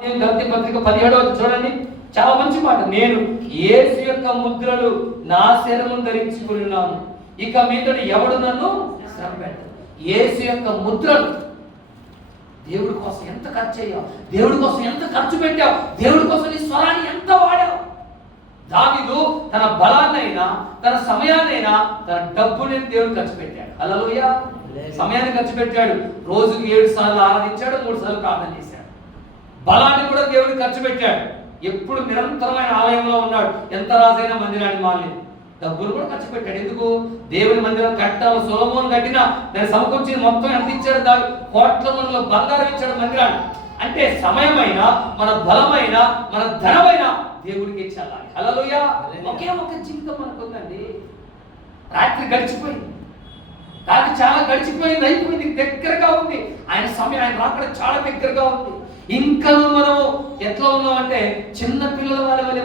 గలతి పత్రిక పదిహేడవ చూడండి. చాలా మంచి మాట. నేను యేసు యొక్క ముద్రలు నా శరము ధరించుకుని ఉన్నాను. ఇక మీదటి ఎవడు నన్ను శ్రమ యేసు యొక్క ముద్రలు. దేవుడి కోసం ఎంత ఖర్చు అయ్యావు దేవుడి కోసం ఎంత ఖర్చు పెట్టావు? దేవుడి కోసం నీ స్వరాన్ని ఎంత వాడావు? దావిదు తన బలాన్నైనా తన సమయాన్నైనా తన డబ్బుని దేవుడు ఖర్చు పెట్టాడు. అలలోయ సమయాన్ని ఖర్చు పెట్టాడు. రోజుకి ఏడు సార్లు ఆరాధించాడు మూడు సార్లు ప్రార్థన చేశాడు. బలాన్ని కూడా దేవుడు ఖర్చు పెట్టాడు. ఎప్పుడు నిరంతరమైన ఆలయంలో ఉన్నాడు. ఎంత రాజైన మందిరాన్ని మాలేదు డబ్బులు కూడా ఖర్చు పెట్టాడు. ఎందుకు? దేవుని మందిరం కట్టాలి సొలమోన్ కట్టిన దాన్ని సమకూర్చి మొత్తం ఎంత ఇచ్చాడు? దాని కోట్ల మందిలో బంగారం ఇచ్చాడు మందిరాన్ని. అంటే సమయమైన మన బలమైన మన ధనమైన దేవుడికి ఇచ్చాలి హల్లెలూయా. ఒకే ఒక జీవితం మనకు ఉందండి రాత్రి గడిచిపోయింది. రాత్రి చాలా గడిచిపోయింది. అయిపోయింది. దగ్గరగా ఉంది ఆయన సమయం ఆయన రాకడ చాలా దగ్గరగా ఉంది. ఇంకా మనము ఎట్లా ఉన్నామంటే చిన్న పిల్లల వాళ్ళ వల్ల